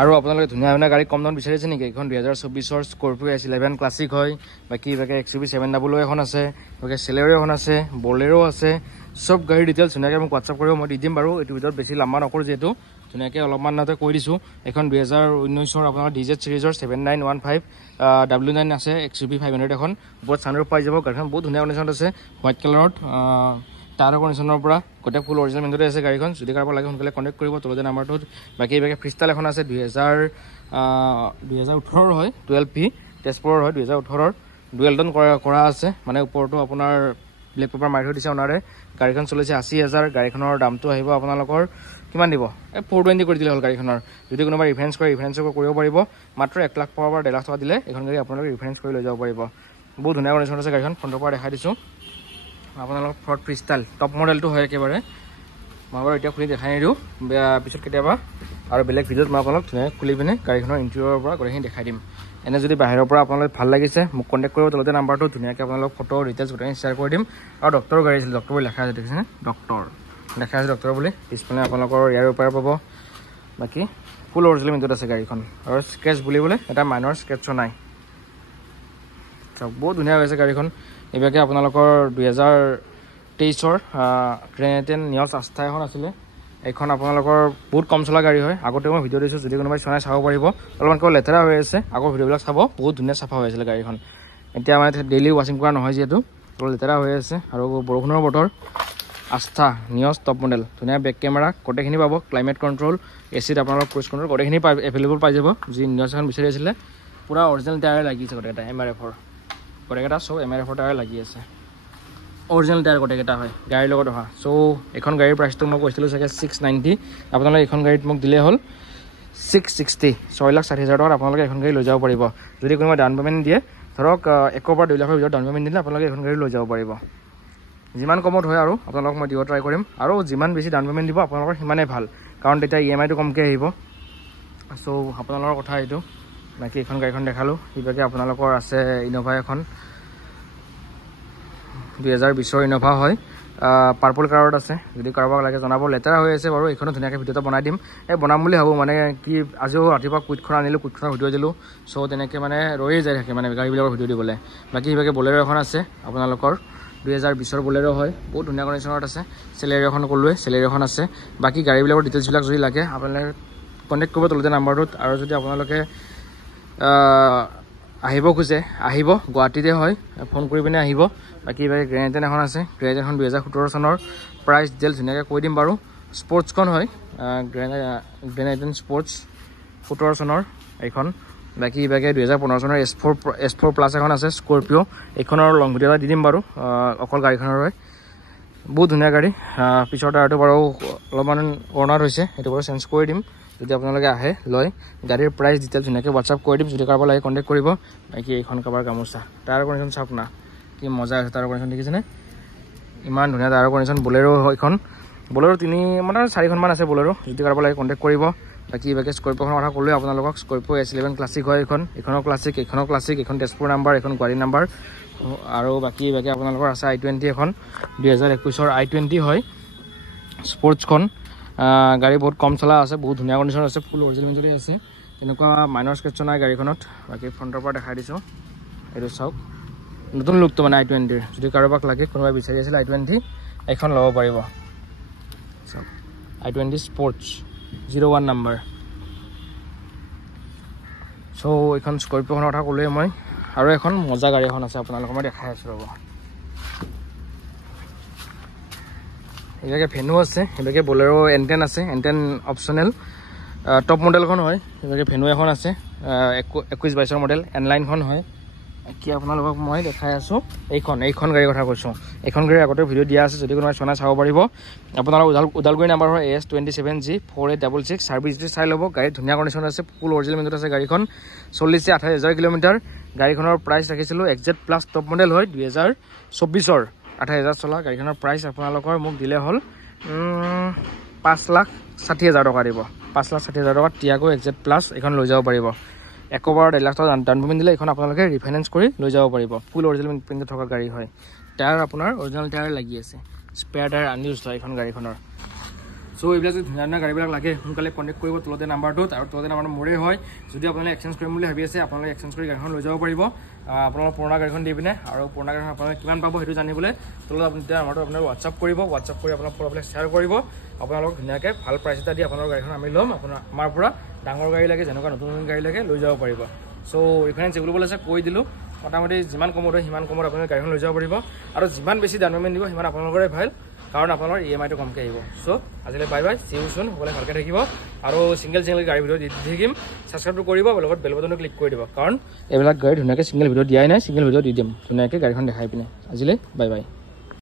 আৰু আপোনালোকে ধুনীয়া ধুনীয়া গাড়ী কম দামত বিচাৰিছে নেকি? এইখন 2024 স্কৰপিঅ S11 ক্লাছিক হয়, বাকী ইভাগে XUV 700 এখন আছে, ইভাগে চেলেৰো এখন আছে, বলেৰো আছে। সব গাড়ীৰ ডিটেইলছ ধুনীয়াকৈ মোক হোৱাটছআপ কৰিব, মই দি দিম বাৰু। এইটো ভিতৰত বেছি লম্বা নকৰোঁ যিহেতু, ধুনীয়াকৈ অলপমানতে কৈ দিছোঁ। এখন 2019 আপোনাৰ DZ চিৰিজৰ 7915 W9 আছে, XUV 500 এখন, ওপৰত ছানৰুফ পাই যাব। গাড়ীখন বহুত ধুনীয়া কণ্ডিশ্যনত আছে, হোৱাইট কালাৰত। টায়াৰৰ কণ্ডিশ্যনৰ পৰা গোটেই ফুল অৰিজিনেল মেইনতে আছে গাড়ীখন। যদি কাৰোবাৰ লাগে সোনকালে কণ্টেক্ট কৰিব তলতে নাম্বাৰটোত। বাকী ইভাগে ফ্ৰিষ্টাইল এখন আছে 2018 হয়, 12P তেজপুৰৰ হয়, 2018 ডুৱেলটন কৰা আছে, মানে ওপৰতো আপোনাৰ ব্লেক পেপাৰ মাৰি থৈ দিছে অনাৰে। গাড়ীখন চলিছে 80,000। গাড়ীখনৰ দামটো আহিব আপোনালোকৰ কিমান দিব? 420 কৰি দিলে হ'ল গাড়ীখনৰ। যদি কোনোবা ৰিফাৰেঞ্চ কৰে ৰিফাৰেঞ্চো কৰিব পাৰিব। মাত্ৰ 1 লাখ পৰা 1.5 লাখ টকা দিলে এখন গাড়ী আপোনালোকে ৰিফাৰেঞ্চ কৰি লৈ যাব পাৰিব। বহুত ধুনীয়া কণ্ডিশ্যনত আছে গাড়ীখন, ফ্ৰণ্টৰ পৰা দেখাই দিছোঁ আপোনালোকক। ফৰ্ড ফ্ৰিষ্টাইল টপ মডেলটো হয় একেবাৰে। মই বাৰু এতিয়া খুলি দেখাই নিদিওঁ, পিছত কেতিয়াবা আৰু বেলেগ ভিডিঅ'ত মই আপোনালোক ধুনীয়াকৈ খুলি পিনে গাড়ীখনৰ ইণ্টেৰিয়ৰৰ পৰা গোটেইখিনি দেখাই দিম। এনে যদি বাহিৰৰ পৰা আপোনালোক ভাল লাগিছে মোক কণ্টেক্ট কৰিব তলতে নাম্বাৰটো, ধুনীয়াকৈ আপোনালোক ফটো ডিটেইলছ গোটেইখিনি শ্বেয়াৰ কৰি দিম। আৰু ডক্টৰৰ গাড়ী আছিল, ডক্টৰ বুলি লেখা আছে দেখিছেনে? ডক্টৰ লেখা আছে ডক্টৰ বুলি। পিছপিনে আপোনালোকৰ ইয়াৰ উপায় পাব। বাকী ফুল অৰিজিনেল মিণ্টত আছে গাড়ীখন, আৰু স্ক্ৰেচ বুলিবলৈ এটা মাইনৰ স্ক্ৰেচো নাই। চাওক বহুত ধুনীয়া হৈছে গাড়ীখন। এইভাগে আপোনালোকৰ 2023 গ্ৰেনেটেন নিয়ছ আস্থা এখন আছিলে। এইখন আপোনালোকৰ বহুত কম চলা গাড়ী হয়। আগতে মই ভিডিঅ' দিছোঁ, যদি কোনোবাই চলাই চাব পাৰিব। অলপমান কিবা লেতেৰা হৈ আছে, আগৰ ভিডিঅ'বিলাক চাব, বহুত ধুনীয়া চাফা হৈ আছিলে গাড়ীখন। এতিয়া মানে ডেইলি ৱাশ্বিং কৰা নহয় যিহেতু অলপ লেতেৰা হৈ আছে, আৰু বৰষুণৰ বতৰ। আস্থা নিয়ছ টপ মডেল, ধুনীয়া বেক কেমেৰা গোটেইখিনি পাব, ক্লাইমেট কণ্ট্ৰল, এচিত আপোনালোকৰ ক্ৰুজ কণ্ট্ৰল গোটেইখিনি এভেইলেবল পাই যাব। যি নিয়ছ এখন বিচাৰি আছিলে, পূৰা অৰিজিনেল টায়াৰ লাগি আছে গোটেইকেইটা, MRF-ৰ গোটেইকেইটা চব MRF-ৰ টায়াৰ লাগি আছে। অৰিজিনেল টায়াৰ গোটেইকেইটা হয় গাড়ীৰ লগত অহা। চ' এইখন গাড়ীৰ প্ৰাইচটো মই কৈছিলোঁ চাগে 690। আপোনালোকে এইখন গাড়ীত মোক দিলে হ'ল 660, 6,60,000 টকাত আপোনালোকে এখন গাড়ী লৈ যাব পাৰিব। যদি কোনোবা ডাউন পে'মেণ্ট দিয়ে, ধৰক 1 পৰা 2 লাখৰ ভিতৰত ডাউন পে'মেণ্ট দিলে আপোনালোকে এখন গাড়ী লৈ যাব পাৰিব। যিমান কমত হয় আৰু আপোনালোকক মই দিব ট্ৰাই কৰিম, আৰু যিমান বেছি ডাউন পে'মেণ্ট দিব আপোনালোকৰ সিমানেই ভাল, কাৰণ তেতিয়া EMI টো কমকৈ আহিব। চ' আপোনালোকৰ কথা এইটো। বাকী এইখন গাড়ীখন দেখালোঁ। ইভাগে আপোনালোকৰ আছে ইন'ভা এখন, 2020 ইন'ভা হয়, পাৰ্পল কালাৰত আছে। যদি কাৰোবাক লাগে জনাব। লেতেৰা হৈ আছে বাৰু, এইখনো ধুনীয়াকৈ ভিডিঅ' এটা বনাই দিম। বনাম বুলি ভাবোঁ, মানে কি আজিও ৰাতিপুৱা কুইটখন আনিলোঁ, কুইটখনৰ ভিডিঅ' দিলোঁ। চ' তেনেকৈ মানে ৰৈয়ে যায় থাকে মানে গাড়ীবিলাকৰ ভিডিঅ' দিবলৈ। বাকী সিভাগে বলেৰো এখন আছে আপোনালোকৰ, 2020 বলেৰো হয়, বহুত ধুনীয়া কণ্ডিশ্যনত আছে। চেলেৰো এখন ক'লোৱে, চেলেৰো এখন আছে। বাকী গাড়ীবিলাকৰ ডিটেইলছবিলাক যদি লাগে আপোনালোকে কণ্টেক্ট কৰিব তলতে নাম্বাৰটোত। আৰু যদি আপোনালোকে আহিব খোজে, আহিব, গুৱাহাটীতে হয়, ফোন কৰি পিনে আহিব। বাকী ইভাগে গ্ৰেনেটেন এখন আছে, গ্ৰেনেটেনখন 2017 চনৰ, প্ৰাইচ ডিটেইলছ ধুনীয়াকৈ কৈ দিম বাৰু। স্পৰ্টছখন হয়, গ্ৰেনেটেন স্পৰ্টছ 17 চনৰ এইখন। বাকী ইভাগে 2015 চনৰ S4 প্লাছ এখন আছে স্কৰপিঅ', এইখনৰ লং ভিডিঅ' এটা দি দিম বাৰু, অকল গাড়ীখনৰ হয়। বহুত ধুনীয়া গাড়ী। পিছৰ টায়াৰটো বাৰু অলপমান কৰ্ণাৰ হৈছে, সেইটো বাৰু চেঞ্জ কৰি দিম যদি আপোনালোকে আহে লয়। গাড়ীৰ প্ৰাইচ ডিটেইলছ ধুনীয়াকৈ হোৱাটছআপ কৰি দিম, যদি কাৰোবাৰ লাগে কণ্টেক্ট কৰিব। বাকী এইখন কাৰোবাৰ গামোচা, টায়াৰ কণ্ডিশ্যন চাওক না, কি মজা আছে টায়াৰ কণ্ডিশ্যন, দেখিছেনে? ইমান ধুনীয়া টায়াৰ কণ্ডিশ্যন। বলেৰো এইখন, বলেৰো 4খনমান আছে বলেৰো, যদি কাৰোবাৰ লাগে কণ্টেক্ট কৰিব। বাকী ইভাগে স্কৰপিঅ'খনৰ কথা ক'লোৱে আপোনালোকক, স্কৰপিঅ' S11 ক্লাছিক হয় এইখন, এইখনো ক্লাছিক, এইখনো ক্লাছিক, এইখন তেজপুৰ নাম্বাৰ, এইখন গুৱাহাটী নাম্বাৰ। আৰু বাকী ইভাগে আপোনালোকৰ আছে I20 এখন, 2021 I20 হয় স্পৰ্টছখন। গাড়ী বহুত কম চলা আছে, বহুত ধুনীয়া কণ্ডিশ্যন আছে, ফুল অৰিজিনেল মেইনটেইন আছে, তেনেকুৱা মাইনৰ স্ক্ৰেচো নাই গাড়ীখনত। বাকী ফ্ৰণ্টৰ পৰা দেখাই দিছোঁ, এইটো চাওক, নতুন লুকটো মানে I20ৰ। যদি কাৰোবাক লাগে, কোনোবাই বিচাৰি আছিল I20, এইখন ল'ব পাৰিব। চাওক I20 স্পৰ্টছ 01 নাম্বাৰ। চ' এইখন স্কৰপিঅ'খনৰ কথা ক'লোৱে মই। আৰু এখন মজা গাড়ী এখন আছে আপোনালোকৰ, মই দেখাই আছোঁ ৰ'ব। এইভাগে ভেনু আছে, এইভাগে বলেৰো N10 আছে, N10 অপশ্যনেল টপ মডেলখন হয়। এইভাগে ভেনু এখন আছে 21-22 মডেল, N-লাইনখন হয়। কি আপোনালোকক মই দেখাই আছোঁ, এইখন গাড়ীৰ কথা কৈছোঁ। এইখন গাড়ীৰ আগতে ভিডিঅ' দিয়া আছে, যদি কোনোবাই চলাই চাব পাৰিব। আপোনালোকৰ ওদালগুৰি নাম্বাৰ হয় AS27G 4866। ছাৰ্ভিচ যদি চাই ল'ব, গাড়ী ধুনীয়া কণ্ডিশ্যন আছে, ফুল অৰিজিনেল মেইনটেইন আছে গাড়ীখন। চলিছে 28,000 কিলোমিটাৰ। গাড়ীখনৰ প্ৰাইচ ৰাখিছিলোঁ XZ প্লাছ টপ মডেল হয়, 2024, 28,000 চলা। গাড়ীখনৰ প্ৰাইচ আপোনালোকৰ মোক দিলে হ'ল 5,60,000 টকা দিব। 5,60,000 টকাত টিয়াগো XZ প্লাছ এইখন লৈ যাব পাৰিব। 1 পৰা 1.5 লাখ টকা ডাউন পে'মেণ্ট দিলে এইখন আপোনালোকে ৰিফাইনেন্স কৰি লৈ যাব পাৰিব। ফুল অৰিজিনেল মেইনটেইন থকা গাড়ী হয়। টায়াৰ আপোনাৰ অৰিজিনেল টায়াৰ লাগি আছে, স্পেয়াৰ টায়াৰ আনইউজড হয় এইখন গাড়ীখনৰ। সো এইবিলাক যদি ধুনীয়া ধুনীয়া গাড়ীবিলাক লাগে সোনকালে কণ্টেক্ট কৰিব তলতে নাম্বাৰটোত আৰু তলতে নাম্বাৰটো মোৰে হয় যদি আপোনালোকে এক্সচেঞ্জ কৰিম বুলি ভাবি আছে আপোনালোকে এক্সচেঞ্জ কৰি গাড়ীখন লৈ যাব পাৰিব আপোনালোকৰ পুৰণা গাড়ীখন দি পিনে আৰু পুৰণা গাড়ীখন আপোনালোকে কিমান পাব সেইটো জানিবলৈ তলত আপুনি তেতিয়া নাম্বাৰটো আপোনালোকে হোৱাটছআপ কৰিব হোৱাটছআপ কৰি আপোনালোক ফটোবিলাক শ্বেয়াৰ কৰিব আপোনালোকক ধুনীয়াকৈ ভাল প্ৰাইচ এটা দি আপোনালোকৰ গাড়ীখন আমি ল'ম আমাৰ পৰা ডাঙৰ গাড়ী লাগে যেনেকুৱা নতুন নতুন গাড়ী লাগে লৈ যাব পাৰিব সো এইখানে যি বুলিবলৈ আছে কৈ দিলোঁ মোটামুটি যিমান কমত হয় সিমান কমত আপোনালোকে গাড়ীখন লৈ যাব পাৰিব আৰু যিমান বেছি ডাউন পে'মেণ্ট দিব সিমান আপোনালোকৰে ভাল কাৰণ আপোনালোকৰ EMI-টো কমকৈ আহিব সো আজিলৈ bye bye C you soon সকলোৱে ভালকৈ থাকিব আৰু চিংগল গাড়ী ভিডিঅ' দি থাকিম ছাবস্ক্ৰাইবটো কৰিব লগত বেল বাটনটো ক্লিক কৰি দিব কাৰণ এইবিলাক গাড়ী ধুনীয়াকৈ চিংগল ভিডিঅ' দিয়াই নাই চিংগল ভিডিঅ' দি দিম ধুনীয়াকৈ গাড়ীখন দেখাই পিনে আজিলৈ বাই বাই